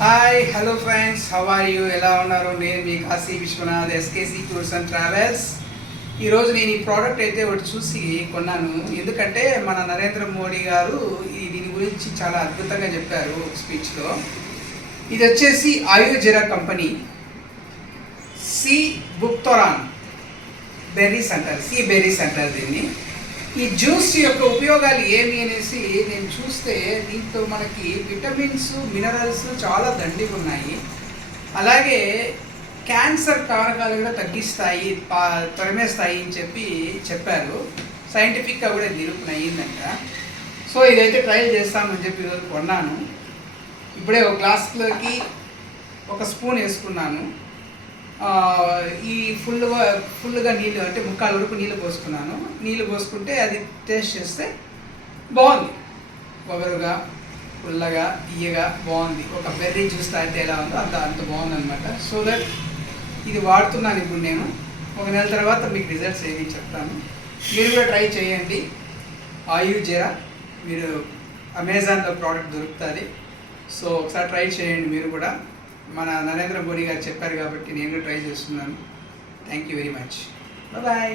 Hi hello friends, how are you? ఎలా ఉన్నారు? నేను మీ Kashi Vishwanath, SKC tours and travels. ఈరోజు నేను ఈ ప్రోడక్ట్ అయితే ఒకటి చూసి కొన్నాను. ఎందుకంటే మన నరేంద్ర మోడీ గారు దీని గురించి చాలా అద్భుతంగా చెప్పారు ఒక స్పీచ్లో. ఇది వచ్చేసి ఆయుర్జెరా కంపెనీ సి బుక్తోరాన్ బెర్రీస్ అంటారు, సి బెర్రీస్ అంటారు దీన్ని. ఈ జ్యూస్ యొక్క ఉపయోగాలు ఏమి అనేసి నేను చూస్తే దీంతో మనకి విటమిన్స్, మినరల్స్ చాలా దండిగా ఉన్నాయి. అలాగే క్యాన్సర్ కారకాలు కూడా తగ్గిస్తాయి, తరిమేస్తాయి అని చెప్పారు. సైంటిఫిక్గా కూడా నిరూపణ అయ్యిందంట. సో ఇదైతే ట్రయల్ చేస్తామని చెప్పి ఈరోజు కొన్నాను. ఇప్పుడే ఒక గ్లాస్లోకి ఒక స్పూన్ వేసుకున్నాను. ఈ ఫుల్గా నీళ్ళు, అంటే ముక్కాలు వరకు నీళ్ళు పోసుకున్నాను. నీళ్ళు పోసుకుంటే అది టేస్ట్ చేస్తే బాగుంది, పొగరుగా, పుల్లగా, తీయగా బాగుంది. ఒక బెర్రీ జ్యూస్ తాగితే ఎలా ఉందో అంత బాగుంది అనమాట. సో దట్ ఇది వాడుతున్నాను ఇప్పుడు నేను. ఒక నెల తర్వాత మీకు రిజల్ట్స్ ఏమి చెప్తాను. మీరు కూడా ట్రై చేయండి. ఆయుర్జెరా, మీరు అమెజాన్లో ప్రోడక్ట్ దొరుకుతుంది. సో ఒకసారి ట్రై చేయండి మీరు కూడా. మన నరేంద్ర మోడీ గారు చెప్పారు కాబట్టి నేను ట్రై చేస్తున్నాను. Thank you very much. Bye.